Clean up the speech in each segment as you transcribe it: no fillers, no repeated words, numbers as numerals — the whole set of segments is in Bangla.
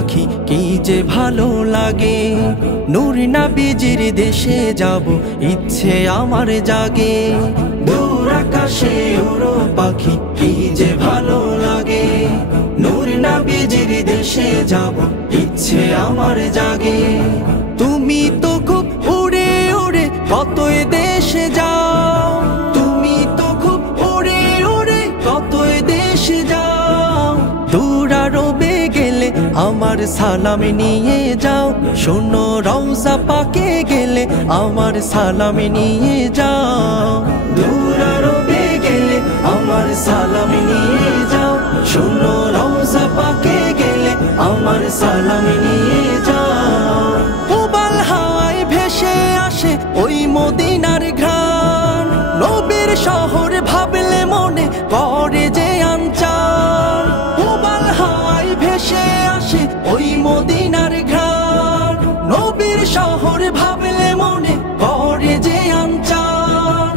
পাখি কি যে ভালো লাগে। নূর নবীজির দেশে যাব ইচ্ছে আমার জাগে। দূর আকাশে উড়ো পাখি কি যে ভালো লাগে। নূর নবীজির দেশে যাব ইচ্ছে আমার জাগে। তুমি তো খুব উড়ে উড়ে কতই দেশে যাও। তুমি তো খুব উড়ে উড়ে কতই দেশে যাও। দূর আরবে গেলে আমার সালাম নিয়ে যাও। শোনো রওজা পাকে গেলে আমার সালাম নিয়ে যাও। দূর আরবে গেলে আমার সালাম নিয়ে যাও। শোনো রওজা পাকে গেলে আমার সালাম নিয়ে যাও। উবাল হাওয়ায় ভেসে আসে ওই মদিনার ঘ্রাণ। নবীর শহর ভাবলে মনে করে যে আনচান। উবাল হাওয়ায় ভেসে আসে ওই মদিনার ঘ্রাণ। নবীর শহর ভাবলে মনে করে যে আনচান।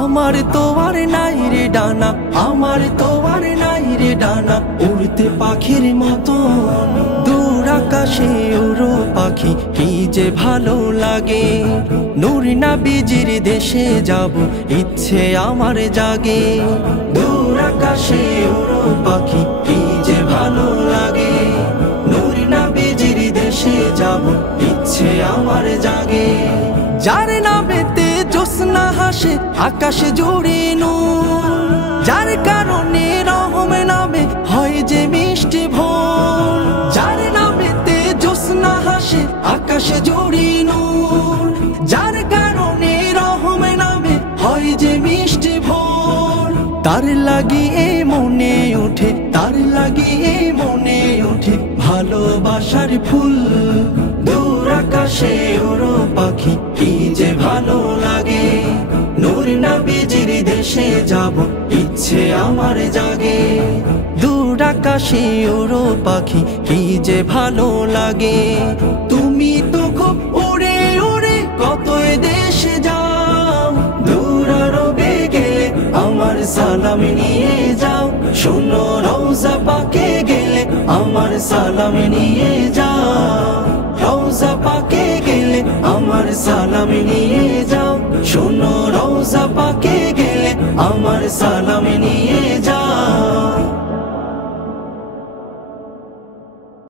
আমার তো আর নাই রে ডানা, আমার তো আর নাই রে ডানা, উড়তে পাখির মতো। দূর আকাশে উড়ো পাখি কি যে ভালো লাগে। নূর নবীজির দেশে যাব ইচ্ছে আমার জাগে। দূর আকাশে উড়ো পাখি কি যে ভালো লাগে। নূর নবীজির দেশে যাব ইচ্ছে আমার জাগে। যার নামেতে জ্যোৎস্না হাসে আকাশ জুড়ে নূর। যার কারণে রহম নামে হয় যে মিষ্টি ভোর। যার নামেতে জ্যোৎস্না হাসে আকাশ জুড়ে নূর। যার কারণে রহম নামে হয় যে মিষ্টি ভোর। তার লাগিয়ে মনে ওঠে, তার লাগিয়ে মনে ওঠে ভালোবাসার ফুল। দূর আকাশে উড়ো পাখি কি যে ভালো লাগে। নূর নবীজির দেশে যাব ইচ্ছে আমার জাগে। দূর আকাশে উড়ো পাখি কি যে ভালো লাগে। তুমি তো খুব উড়ে উড়ে কতই দেশে যাও। দূর আরবে গেলে আমার সালাম নিয়ে যাও। শোনো রওজা পাকে গেলে আমার সালাম নিয়ে যাও। রওজা পাকে গেলে আমার সালাম নিয়ে যাও। শোনো রওজা পাকে গেলে আমার সালাম নিয়ে যাও।